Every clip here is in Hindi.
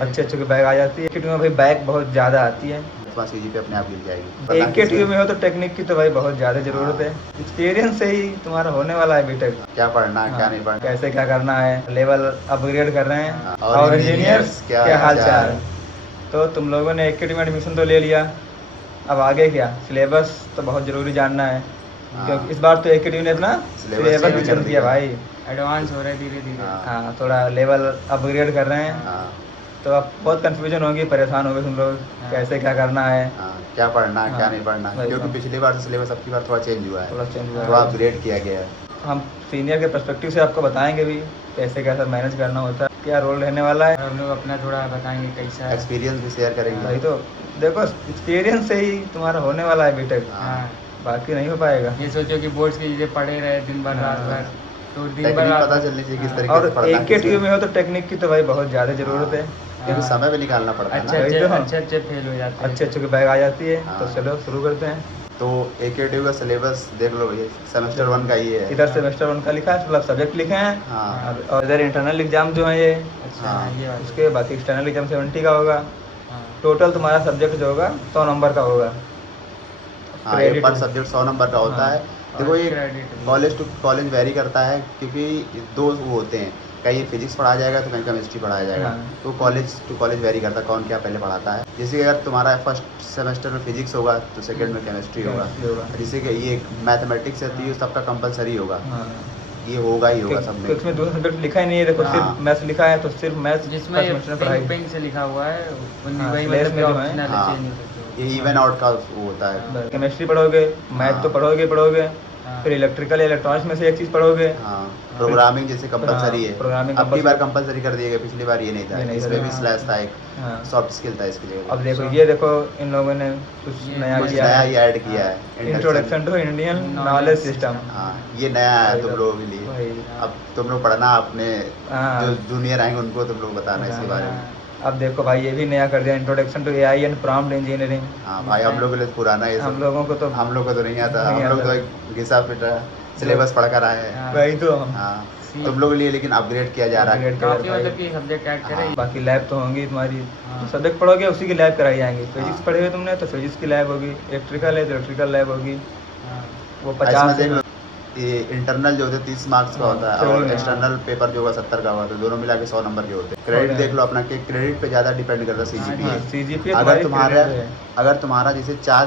अच्छे अच्छे की बैग आ जाती है। किट में भाई बैग बहुत ज़्यादा आती है, सीजी पे अपने आप गिर जाएगी। एक किट में हो तो टेक्निक की तो भाई बहुत ज़्यादा ज़रूरत है। एक्सपीरियंस से ही तुम्हारा होने वाला है बीटेक। क्या पढ़ना है क्या नहीं पढ़ना, कैसे क्या करना है, लेवल अपग्रेड कर रहे हैं। और इंजीनियर्स क्या हाल चाल। तो तुम लोगों ने एक किट में एडमिशन तो ले लिया, अब आगे क्या, सिलेबस तो बहुत ज़रूरी जानना है, क्योंकि इस बार तो एक किट ने अपना सिलेबस भी कर दिया भाई, एडवांस हो रहा है धीरे धीरे। हाँ थोड़ा लेवल अपग्रेड कर रहे हैं। तो अब बहुत कंफ्यूजन होगी, परेशान होगे तुम लोग, कैसे क्या करना है, क्या पढ़ना है क्या नहीं पढ़ना, क्योंकि पिछली बार से सिलेबस अब की बार थोड़ा चेंज हुआ है, थोड़ा चेंज हुआ है, थोड़ा अपग्रेड किया गया है। हम सीनियर के पर्सपेक्टिव से आपको बताएंगे भी कैसे कैसा मैनेज करना होता है, क्या रोल रहने वाला है। हम लोग अपना थोड़ा बताएंगे कैसा एक्सपीरियंस भी शेयर करेंगे भाई। तो देखो एक्सपीरियंस से ही तुम्हारा होने वाला है बीटेक, बाकी नहीं हो पाएगा। ये सोचो कि बोर्ड्स की चीज़ें पढ़े रहे दिन भर रात भर, तो दिन भर पता चलनी चाहिए किस तरीके और से पढ़ना है। एक के ट्यू में हो तो टेक्निक की तो भाई बहुत ज़्यादा ज़रूरत है, क्योंकि समय भी निकालना पड़ता है। अच्छे फेल हो जाते हैं, अच्छे अच्छे की बैग आ जाती है। तो चलो शुरू करते हैं। तो AKTU का सिलेबस देख लो, ये सेमेस्टर 1 का ये है। इधर सेमेस्टर 1 का लिखा है, मतलब सब्जेक्ट लिखे हैं, और इधर इंटरनल एग्जाम जो है ये, उसके बाकी एक्सटर्नल एग्जाम 70 का होगा। टोटल तुम्हारा सब्जेक्ट जो होगा 100 नंबर का होगा। ये पर सब्जेक्ट 100 नंबर का होता है। देखो ये कॉलेज टू कॉलेज वेरी करता है, क्योंकि दो वो होते हैं, कहीं फिजिक्स पढ़ाया जाएगा तो कहीं केमिस्ट्री पढ़ाया जाएगा। तो कॉलेज टू कॉलेज वेरी करता है कौन क्या पहले पढ़ाता है। जैसे कि अगर तुम्हारा फर्स्ट सेमेस्टर में फिजिक्स होगा तो सेकंड में केमिस्ट्री होगा। जैसे कि ये मैथमेटिक्स रहती है सबका कंपलसरी होगा, ये होगा ही होगा सब में। इसमें दूसरा सब्जेक्ट लिखा ही नहीं है, देखो सिर्फ मैथ्स लिखा है, तो सिर्फ मैथ्स जिसमें पिंक से लिखा हुआ है वही मतलब ये इवन आउट का वो होता है। केमिस्ट्री पढ़ोगे, मैथ तो पढ़ोगे, फिर इलेक्ट्रिकल इलेक्ट्रॉनिक्स में से एक चीज़ पढ़ोगे। प्रोग्रामिंग जैसे कंपलसरी है, प्रोग्रामिंग अब की बार कंपलसरी कर दिया गया, पिछली बार ये नहीं था, इसमें भी स्लैश था, एक सॉफ्ट स्किल था इसके लिए। अब देखो ये देखो इन लोगों ने कुछ नया ऐड किया है, introduction to Indian knowledge system. ये नया है तुम लोगों के लिए। अब तुम लोग पढ़ना, अपने जो जूनियर आएंगे उनको तुम लोग बताना इसके बारे में। अब देखो भाई ये भी नया कर दिया, introduction to AI and prompt engineering. हाँ भाई, हम लोग के लिए पुराना है, हम लोगों को तो नहीं आता, हम लोग तो घिसा पिटा सिलेबस पढ़ कर आए हैं। वही तो तुम लोग के लिए लेकिन अपग्रेड किया जा रहा है, काफी मतलब कि सब्जेक्ट ऐड करें। बाकी लैब तो होंगी तुम्हारी, सब्जेक्ट पढ़ोगे उसी की लैब कराई जाएंगी। फिजिक्स पढ़े हुए तुमने तो फिजिक्स की लैब होगी, इलेक्ट्रिकल है तो इलेक्ट्रिकल लैब होगी। वो 50 ये इंटरनल जो होते 30 मार्क्स का होता है, और एक्सटर्नल पेपर जो होगा 70 का होता है, दोनों मिला के 100 नंबर के होते हैं। क्रेडिट देख लो अपना, कि क्रेडिट पे ज़्यादा डिपेंड करता है CGPA। अगर तुम्हारा जैसे 4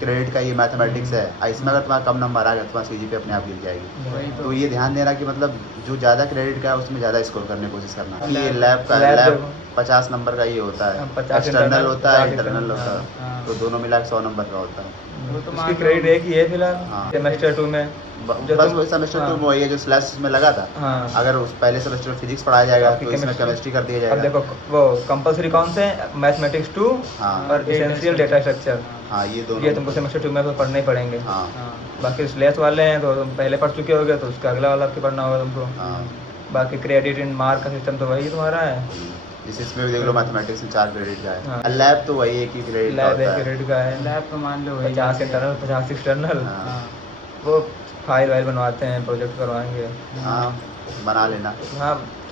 क्रेडिट का ये मैथमेटिक्स है, इसमें अगर तुम्हारा कम नंबर आ गया तुम्हारा CGPA अपने आप गिर जाएगी। तो ये ध्यान देना कि मतलब जो ज़्यादा क्रेडिट का है उसमें ज़्यादा स्कोर करने की कोशिश करना। ये लैब 50 नंबर का ये होता है, एक्सटर्नल होता है इंटरनल होता है, तो दोनों मिला के 100 नंबर का होता है। उसकी क्रेडिट एक ही है फिलहाल सेमेस्टर 2 में, बस वही सेमेस्टर 2 में ये जो स्लैश में लगा था। अगर उस पहले सेमेस्टर में फिजिक्स पढ़ाया जाएगा तो इसमें केमिस्ट्री कर दिया जाएगा। अब देखो वो कंपलसरी कौन से, मैथमेटिक्स 2 और एसेंशियल डेटा स्ट्रक्चर। ये दोनों तुमको सेमेस्टर 2 में तो पढ़ने ही पड़ेंगे। बाकी स्लैश वाले हैं तो तुम पहले पढ़ चुके होगे, तो उसका अगला वाला आपके पढ़ना होगा तुमको। बाकी क्रेडिट इन मार्क का सिस्टम तो वही तुम्हारा है। जिस इसमें भी देख लो मैथमेटिक्स में 4 क्रेडिट का है। लैब तो वही एक ही क्रेडिट का होता है। क्रेडिट का है। लैब तो मान लो 50 इंटरनल 50 एक्सटर्नल। वो फाइल बनवाते हैं, प्रोजेक्ट करवाएंगे। बना लेना।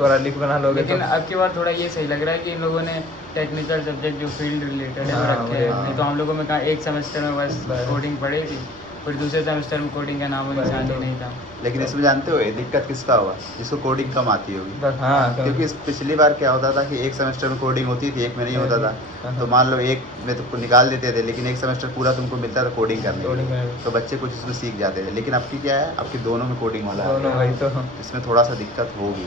थोड़ा लिख बना लोगे। लेकिन अब की बार थोड़ा ये सही लग रहा है कि इन लोगों ने टेक्निकल सब्जेक्ट जो फील्ड रिलेटेड है रखे हैं। नहीं तो हम लोगों में कहा एक सेमेस्टर में बस कोडिंग पढ़ी थी, फिर दूसरे सेमेस्टर में कोडिंग का नाम निशान ही नहीं था। लेकिन इसमें जानते हो दिक्कत किसका होगा, जिसको कोडिंग कम आती होगी। क्योंकि पिछली बार क्या होता था कि एक सेमेस्टर में कोडिंग होती थी, एक में नहीं होता था। तो मान लो एक में तुमको निकाल देते थे, लेकिन एक सेमेस्टर पूरा तुमको मिलता था कोडिंग करने, तो बच्चे कुछ इसमें सीख जाते थे। लेकिन अब की क्या है, आपकी दोनों में कोडिंग वाला है, तो इसमें थोड़ा सा दिक्कत होगी।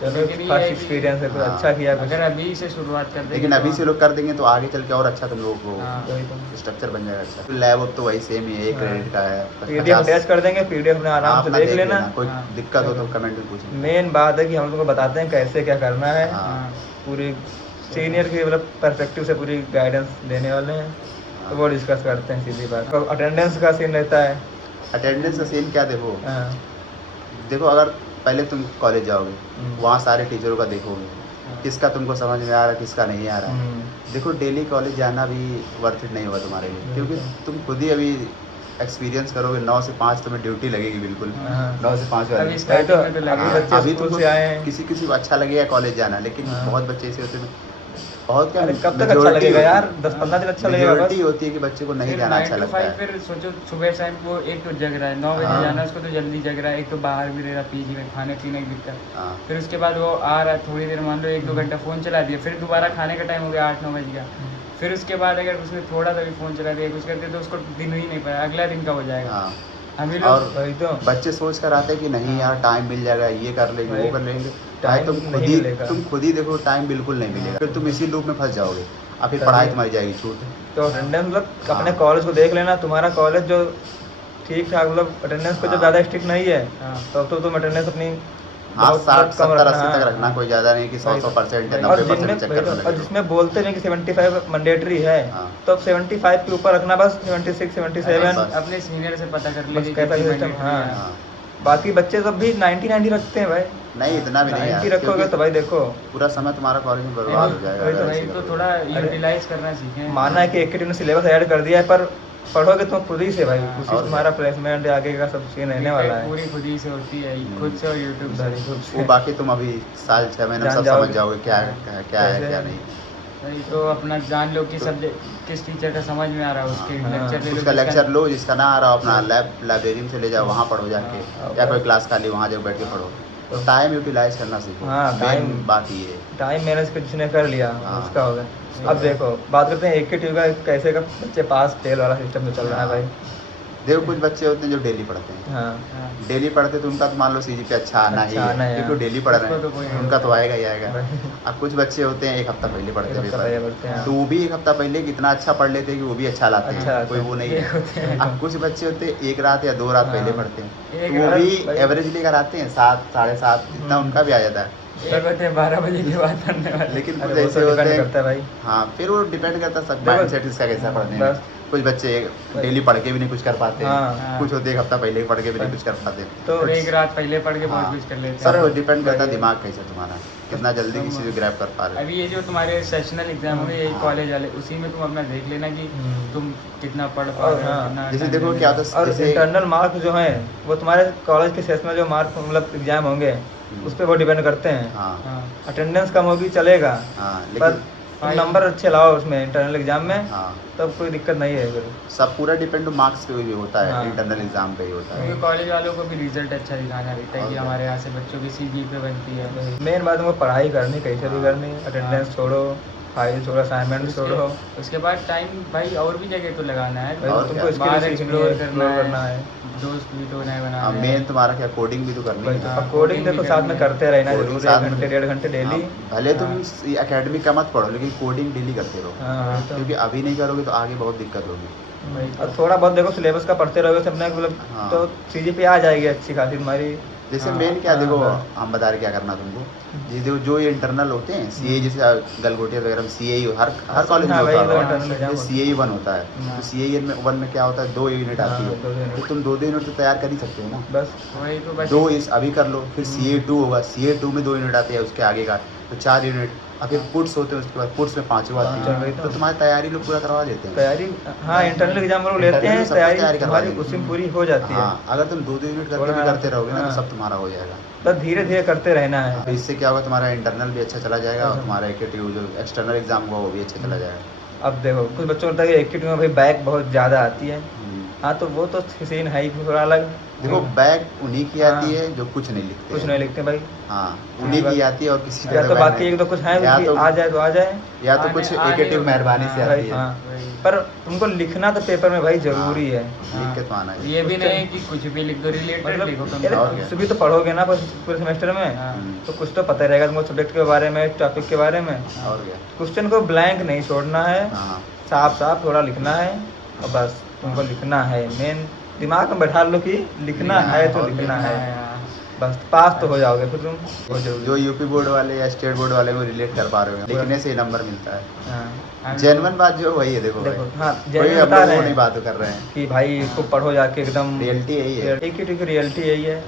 एक्सपीरियंस है, अच्छा किया। अगर अभी से शुरुआत कर देंगे, लेकिन अभी से लोग कर देंगे तो आगे चल के और अच्छा तुम लोगों को स्ट्रक्चर बन जाएगा अच्छा। लैब तो वही सेम ही है, एक क्रेडिट का है। PDF अटैच कर देंगे, PDF में आराम से देख लेना। कोई दिक्कत हो तो कमेंट में पूछें। मेन बात है कि हम लोग को बताते हैं कैसे क्या करना है। पूरी सीनियर के मतलब पर्सपेक्टिव से पूरी गाइडेंस देने वाले हैं, तो वो डिस्कस करते हैं सीधी बात। तो अटेंडेंस का सीन रहता है। अटेंडेंस का सीन क्या, देखो अगर पहले तुम कॉलेज जाओगे, वहाँ सारे टीचरों का देखोगे, किसका तुमको समझ में आ रहा है किसका नहीं आ रहा है। देखो डेली कॉलेज जाना भी वर्थ इट नहीं होगा तुम्हारे लिए, क्योंकि तुम खुद ही अभी एक्सपीरियंस करोगे। 9 से 5 तुम्हें ड्यूटी लगेगी बिल्कुल, 9 से 5 वाली। अभी तुमको किसी को अच्छा लगेगा कॉलेज जाना, लेकिन बहुत बच्चे ऐसे होते हैं बहुत क्या अरे कब तक अच्छा लगेगा यार, 10-15 दिन अच्छा लगेगा बस। मेजॉरिटी होती है कि बच्चे को नहीं जाना अच्छा लगता है। फिर सोचो सुबह टाइम वो एक तो जग रहा है 9 बजे जाना, उसको तो जल्दी जग रहा है, एक तो बाहर भी रह रहा, पीजी में खाने पीने की दिक्कत। फिर उसके बाद वो आ रहा है, थोड़ी देर मान लो 1-2 घंटा फ़ोन चला दिया, फिर दोबारा खाने का टाइम हो गया 8-9 बज गया, फिर उसके बाद अगर उसने थोड़ा सा भी फ़ोन चला दिया कुछ कर दिया तो उसको दिन ही नहीं पाया, अगला दिन का हो जाएगा। हमें और वही तो बच्चे सोच कर आते हैं कि नहीं यार टाइम मिल जाएगा, ये कर लेंगे वो कर लेंगे, टाइम तुम खुद ही देखो टाइम बिल्कुल नहीं मिलेगा, फिर तुम इसी लूप में फंस जाओगे, अब फिर पढ़ाई तुम्हारी जाएगी छूट। तो अटेंडेंस मतलब अपने कॉलेज को देख लेना, तुम्हारा कॉलेज जो ठीक ठाक मतलब अटेंडेंस को जो ज़्यादा स्ट्रिक्ट नहीं है तो तुम अटेंडेंस अपनी 60-70-80 तक रखना, कोई ज़्यादा नहीं कि 100% या 90% चेक करने और जिसमें बोलते नहीं कि 75 मैंडेटरी है तो 75 के ऊपर रखना बस, 76 77 अपने सीनियर से पता कर लीजिए कैसा सिस्टम। हाँ बाकी बच्चे सब भी 90 रखते हैं भाई, नहीं इतना भी नहीं 90 रखोगे तो भाई देखो पूरा समय तुम्हारा कॉलेज में बर्बाद हो जाएगा। तो थोड़ा यूटिलाइज करना सीखें। माना है कि एक ने सिलेबस ऐड कर दिया है पर पढ़ोगे तुम खुद ही से भाई, उसी से तुम्हारा प्लेसमेंट आगे का सब सीन रहने वाला है, पूरी खुद ही से होती है, खुद से और यूट्यूब से। वो बाकी तुम अभी साल 6 महीने में सब समझ जाओगे क्या है क्या नहीं। वही तो अपना जान लो कि सब्जेक्ट किस टीचर का समझ में आ रहा है, उसके लेक्चर ले लो, उसका लेक्चर लो, जिसका ना आ रहा हो अपना लाइब्रेरी में से ले जाओ, वहाँ पढ़ो जाके, या कोई क्लास खाली वहाँ जाओ बैठ के पढ़ो, तो टाइम यूटिलाइज करना सीखो। हाँ टाइम बात ये टाइम मैनेज जिसने कर लिया उसका होगा। अब देखो बात करते हैं एक का कैसे का बच्चे पास फेल वाला सिस्टम जो चल रहा है भाई। देखो कुछ बच्चे होते हैं जो डेली पढ़ते हैं, डेली पढ़ते तो उनका तो मान लो सीजीपीए अच्छा आना ही है क्योंकि डेली पढ़ रहे हैं, उनका तो आएगा ही आएगा। अब कुछ बच्चे होते हैं 1 हफ्ता पहले पढ़ते हैं पेपर, तो वो भी 1 हफ्ता पहले कितना अच्छा पढ़ लेते हैं कि वो भी अच्छा लाते हैं, कोई वो नहीं है। अब कुछ बच्चे होते हैं 1 रात या 2 रात पहले पढ़ते हैं, तो वो भी एवरेज लेकर आते हैं 7 7.5 इतना उनका भी आ जाता है। 12 बजे के बाद पढ़ने वाले, लेकिन कुछ ऐसे होते हैं भाई। हाँ फिर वो डिपेंड करता है सब माइंडसेट इसका कैसा पढ़ने में। कुछ बच्चे डेली पढ़ के भी नहीं कुछ कर पाते हैं, कुछ होते 1 हफ्ता पहले पढ़ के भी नहीं कुछ कर पाते, तो 1 रात पहले पढ़ के बहुत कुछ कर लेते हैं। सब डिपेंड करता है दिमाग कैसे तुम्हारा, कितना जल्दी किसी को ग्रैब कर पा रहे हो। अभी ये जो तुम्हारे सेशनल एग्जाम होंगे यही कॉलेज वाले, उसी में तुम अपना देख लेना कि तुम कितना पढ़ पा रहे हो। जैसे देखो क्या होता है, और इंटरनल मार्क्स जो हैं वो तुम्हारे कॉलेज के सेशनल जो मार्क मतलब एग्जाम होंगे उस पर वो डिपेंड करते हैं। अटेंडेंस कम होगी चलेगा पर नंबर अच्छे लाओ उसमें इंटरनल एग्जाम में, तब कोई दिक्कत नहीं है। फिर सब पूरा डिपेंड मार्क्स पे भी होता है, इंटरनल एग्जाम पे ही होता है। कॉलेज वालों को भी रिजल्ट अच्छा दिखाना रहता है कि हमारे यहाँ से बच्चों की सीजीपीए बनती है। मेन बात है पढ़ाई करनी कैसे भी करनी, अटेंडेंस छोड़ो, फाइल छोड़ो, असाइनमेंट छोड़ो, उसके बाद टाइम भाई और भी जगह तो लगाना है, तुमको बाहर एक्सप्लोर करना है, दोस्त भी तो नहीं बनाना है। मेन तुम्हारा क्या कोडिंग भी तो करनी है। कोडिंग देखो साथ में करते रहना जरूर, 1 घंटे 1.5 घंटे डेली। भले तुम एकेडमिक का मत पढ़ो लेकिन कोडिंग डेली करते रहो, क्योंकि अभी नहीं करोगे तो आगे बहुत दिक्कत होगी। और थोड़ा बहुत देखो सिलेबस का पढ़ते रहोगे अपने मतलब तो सीजीपीए आ जाएगी अच्छी खासी तुम्हारी। जैसे मेन क्या देखो हम बता रहे क्या करना तुमको, ये देखो जो ये इंटरनल होते हैं सीए, जैसे गलगोटिया वगैरह में सीए हर कॉलेज में होता है, सीए 1 होता है, तो सीए 1 में क्या होता है 2 यूनिट आती है, तो तुम 2 यूनिट तो तैयार कर ही सकते हो ना, बस वही तो 2 इस अभी कर लो, फिर सीए 2 होगा, सीए 2 में 2 यूनिट आती है, उसके आगे का तो 4 यूनिट, और फिर पुट्स होते हैं, उसके बाद पुट्स में 5 आती है, तो तुम्हारी तैयारी लोग पूरा करवा देते हैं। तैयारी हाँ इंटरनल एग्जाम लोग लेते हैं, तैयारी तुम्हारी उसी में पूरी हो जाती है। अगर तुम 2 यूनिट करके भी करते रहोगे ना तो सब तुम्हारा हो जाएगा, तो धीरे धीरे करते रहना है। इससे क्या होगा तुम्हारा इंटरनल भी अच्छा चला जाएगा और तुम्हारा एकेटिव जो एक्सटर्नल एग्जाम होगा वो भी अच्छा चला जाएगा। अब देखो कुछ बच्चों को लगता है एकेटिव में भाई बैक बहुत ज़्यादा आती है, हाँ तो वो तो सीन है ही थोड़ा अलग। देखो बैक उन्हीं की आती है जो कुछ नहीं लिखते भाई, हाँ उन्हीं की आती है, और किसी या तो बाकी एक तो कुछ है आ जाए तो आ जाए, या तो कुछ एकेटिव मेहरबानी से आती है, पर तुमको लिखना तो पेपर में भाई जरूरी है, लिख के तो आना है। ये भी नहीं कि कुछ भी लिख दो, रिलेटेड लिखो तुम, कुछ भी तो पढ़ोगे ना पूरे सेमेस्टर में, तो कुछ तो पता रहेगा तुमको सब्जेक्ट के बारे में, टॉपिक के बारे में, और क्या क्वेश्चन को ब्लैंक नहीं छोड़ना है, साफ साफ थोड़ा लिखना है और बस तुमको लिखना है। मेन दिमाग में बैठा लो कि लिखना है तो लिखना है, बस पास तो हो जाओगे फिर तुम। जो यूपी बोर्ड वाले या स्टेट बोर्ड वाले को रिलेट कर पा रहे हो, लिखने से ही नंबर मिलता है। जेन्युइन बात जो वही है, देखो हाँ कोई हम लोग वो नहीं बात कर रहे हैं कि भाई इसको पढ़ो जाके, एकदम रियलिटी यही है, एक रियलिटी यही है।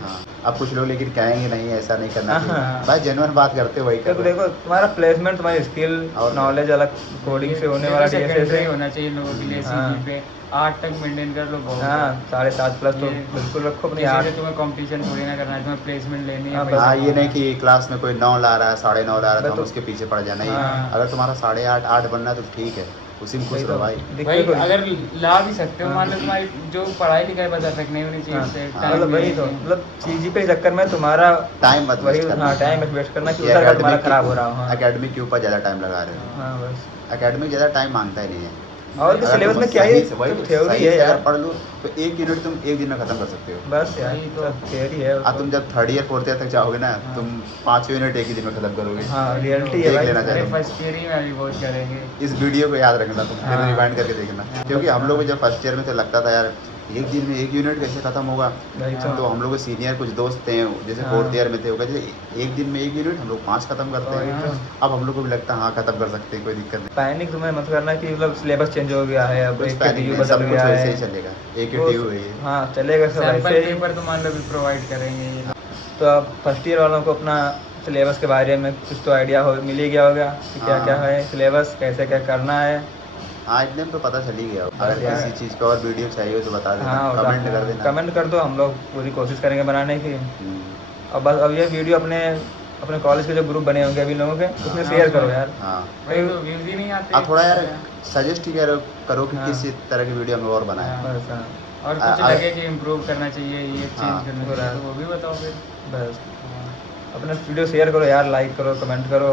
अब कुछ लोग लेकिन कहेंगे नहीं ऐसा नहीं करना चाहिए, भाई जेन्युइन बात करते हो वही करो। देखो तुम्हारा प्लेसमेंट, तुम्हारी स्किल और नॉलेज अलग कोडिंग से होने वाला सेकेंडरी होना चाहिए लोगों के लिए। सीजी पे 8 तक मेंटेन कर लो बहुत, 7.5+ तो बिल्कुल रखो अपनी। तुम्हें कंपटीशन थोड़ी ना करना है, तुम्हें प्लेसमेंट लेनी है। हाँ, ये नहीं कि क्लास में कोई 9 ला रहा है, 9.5 ला रहा है तो हम उसके पीछे पड़ जाना। नहीं, अगर तुम्हारा 8.5 8 बनना है तो ठीक है, उसी में खुश रहो भाई। भाई अगर ला भी सकते हो, मान लो तुम्हारी जो पढ़ाई लिखाई बस अफेक्ट नहीं होनी चाहिए। मतलब वही तो, मतलब सीजीपीए के चक्कर में तुम्हारा टाइम मत वेस्ट करना। हाँ, टाइम वेस्ट करना कि उधर का तुम्हारा खराब हो रहा हो। एकेडमिक के ऊपर ज़्यादा टाइम लगा रहे हो। हाँ बस, एकेडमिक ज़्यादा टाइम मांगता ही नहीं है। और सिलेबस में क्या है, थ्योरी है यार। पढ़ लो तो 1 यूनिट तुम 1 दिन में खत्म कर सकते हो। बस यार, तो थ्योरी है। तुम जब 3rd ईयर 4th ईयर तक जाओगे ना, तुम 5 यूनिट 1 ही दिन में खत्म करोगे। हाँ, रियलिटी है भाई। लेना चाहिए। फर्स्ट ईयर ही में अभी बहुत करेंगे। इस वीडियो को याद रखना, तुम फिर रिवाइंड करके देखना। क्योंकि हम लोग जब फर्स्ट ईयर में तो लगता था यार 1 दिन में 1 यूनिट कैसे खत्म होगा। तो हम लोग सीनियर कुछ दोस्त थे जैसे 4th ईयर में थे, वो कहते 1 दिन में 1 यूनिट हम लोग 5 खत्म करते हैं। अब हम लोग को भी लगता है हाँ खत्म कर सकते हैं, कोई दिक्कत नहीं। पैनिक तुम्हें मत करना कि मतलब सिलेबस चेंज हो गया है, अब एक टीयू बदल सब कुछ गया वैसे है। ही चलेगा, एक ही टीयू है ये। हाँ चलेगा सब सैंपल ऐसे ही। पेपर तो मान लो भी प्रोवाइड करेंगे ये। तो अब फर्स्ट ईयर वालों को अपना सिलेबस के बारे में कुछ तो आइडिया हो मिल ही गया होगा कि क्या क्या है सिलेबस, कैसे क्या करना है। हाँ, इतने में तो पता चल ही गया। अगर किसी चीज़ पे और वीडियो चाहिए हो तो बता देना। हाँ, कमेंट कर देना। कमेंट कर दो, हम लोग पूरी कोशिश करेंगे बनाने की। अब बस अब ये वीडियो अपने कॉलेज के जो ग्रुप बने होंगे अभी लोगों के, उसमें शेयर करो यार। हाँ भाई तो व्यूज ही नहीं आते। थोड़ा यार सजेस्ट ही करो कि किस तरह की वीडियो हमें और बनाए। बस हाँ, और कुछ लगे कि इम्प्रूव करना चाहिए, ये चेंज करना चाहिए तो वो भी बताओ फिर। बस अपना वीडियो शेयर करो यार, लाइक करो, कमेंट करो।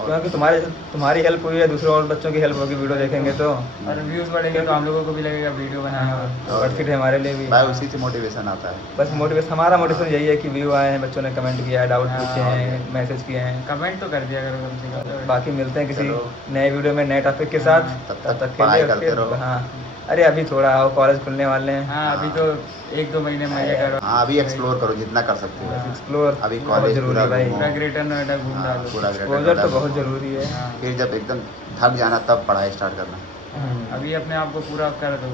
क्योंकि तुम्हारी हेल्प हुई है, दूसरे और बच्चों की हेल्प होगी वीडियो देखेंगे तो। और व्यूज बढ़ेंगे तो हम लोगों को भी लगेगा वीडियो बनाना और फिर हमारे लिए भी भाई उसी से मोटिवेशन आता है। बस मोटिवेशन, हमारा मोटिवेशन यही है कि व्यू आए हैं, बच्चों ने कमेंट किया है, डाउट पूछे हैं, मैसेज किए हैं। कमेंट तो कर दिया करो कम से कम। बाकी मिलते हैं किसी नए वीडियो में नए टॉपिक के साथ। तब तक पढ़ाई करते रहो। हाँ, अरे अभी थोड़ा आओ, कॉलेज खुलने वाले हैं। हाँ, अभी तो 1-2 महीने मजे करो। हाँ, अभी एक्सप्लोर करो जितना कर सकते हो। एक्सप्लोर अभी बहुत कॉलेज जरूरी है भाई। पूरा ग्रेटर नोएडा घूम डालो। पूरा एक्सपोजर तो बहुत जरूरी है। फिर जब एकदम थक जाना तब पढ़ाई स्टार्ट करना। अभी अपने आप को पूरा कर दो।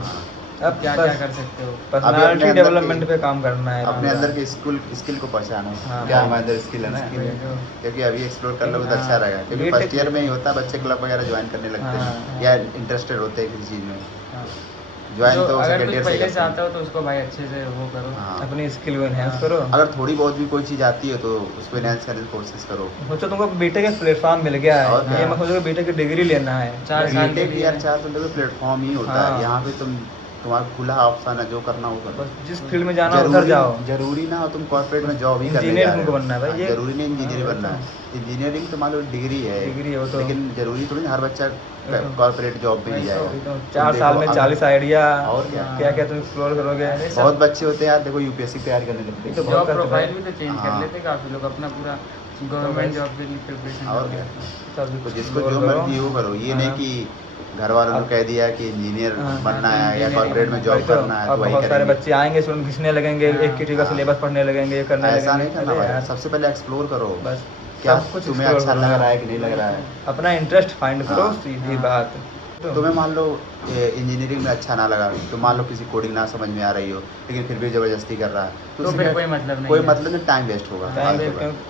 अब क्या क्या कर सकते हो, पर्सनालिटी डेवलपमेंट पे काम करना है, अपने अंदर के स्किल को पहचानो। क्या हमारे अंदर स्किल है ना, क्योंकि अभी एक्सप्लोर कर लोगे तो अच्छा रहेगा। क्योंकि फर्स्ट ईयर में ही होता है बच्चे क्लब वगैरह ज्वाइन करने लगते हैं या इंटरेस्टेड होते हैं किसी चीज़ में। ज्वाइन तो अगर कुछ पहले से आता हो तो उसको भाई अच्छे से वो करो। अपनी स्किल को एनहांस करो। अगर थोड़ी बहुत भी कोई चीज़ आती है तो उसको एनहांस करने की कोशिश करो। सोचो तुमको बीटेक का प्लेटफॉर्म मिल गया है, ये मत सोचो बीटेक की डिग्री लेना है। 4 साल के लिए यार 4 साल का प्लेटफॉर्म ही होता है। यहाँ पे तुम्हारा खुला ऑप्शन है, जो करना हो करो। बस जिस फील्ड में जाना उधर जाओ। जरूरी ना हो तुम कॉर्पोरेट में जॉब ही करने जा इंजीनियर रहे तुमको हो। बनना है भाई, ये जरूरी नहीं इंजीनियर बनना है। इंजीनियरिंग तो मान लो डिग्री है, वो तो, लेकिन जरूरी थोड़ी हर बच्चा कॉर्पोरेट जॉब पे नहीं जाएगा। 4 साल में 40 आइडिया और क्या क्या तुम एक्सप्लोर करोगे। बहुत बच्चे होते हैं यार, देखो यूपीएससी तैयारी करने लगते हैं, जॉब प्रोफाइल भी तो चेंज कर लेते काफी लोग अपना पूरा गवर्नमेंट जॉब के लिए प्रिपरेशन। और क्या, तो जिसको जो मर्जी वो करो। ये नहीं कि घर वालों ने कह दिया कि इंजीनियर बनना है या कॉर्पोरेट में जॉब करना है तो वही बहुत सारे बच्चे आएंगे, स्टूडेंट घिसने लगेंगे, एक किटी का सिलेबस पढ़ने लगेंगे, ये करने लगेंगे। ऐसा नहीं करना भाई, सबसे पहले एक्सप्लोर करो। बस क्या तुम्हें अच्छा लग रहा है कि नहीं लग रहा है, अपना इंटरेस्ट फाइंड करो, सीधी बात। तुम्हें मान लो इंजीनियरिंग में अच्छा ना लगा, तो मान लो किसी कोडिंग ना समझ में आ रही हो लेकिन फिर भी ज़बरदस्ती कर रहा है तो फिर कोई मतलब नहीं, टाइम वेस्ट होगा।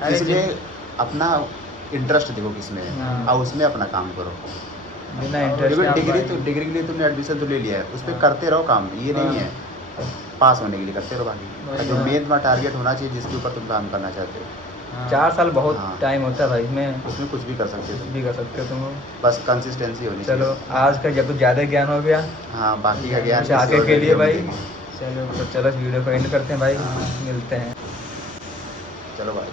इसलिए अपना इंटरेस्ट देखो किसमें है और उसमें अपना काम करो। बिना इंटरेस्ट डिग्री के लिए तुमने एडमिशन तो ले लिया है, उस पर करते रहो काम। ये नहीं है पास होने के लिए करते रहो, बाकी जो मेन तुम्हारा टारगेट होना चाहिए जिसके ऊपर तुम काम करना चाहते हो। 4 साल बहुत टाइम होता है भाई, उसमें कुछ भी कर सकते हो, तुम बस कंसिस्टेंसी होनी चाहिए। चलो आज का जब ज़्यादा ज्ञान हो गया, हाँ बाकी का ज्ञान आगे के लिए भाई। चलो तो चलो वीडियो को एंड करते हैं भाई, मिलते हैं। चलो बाय।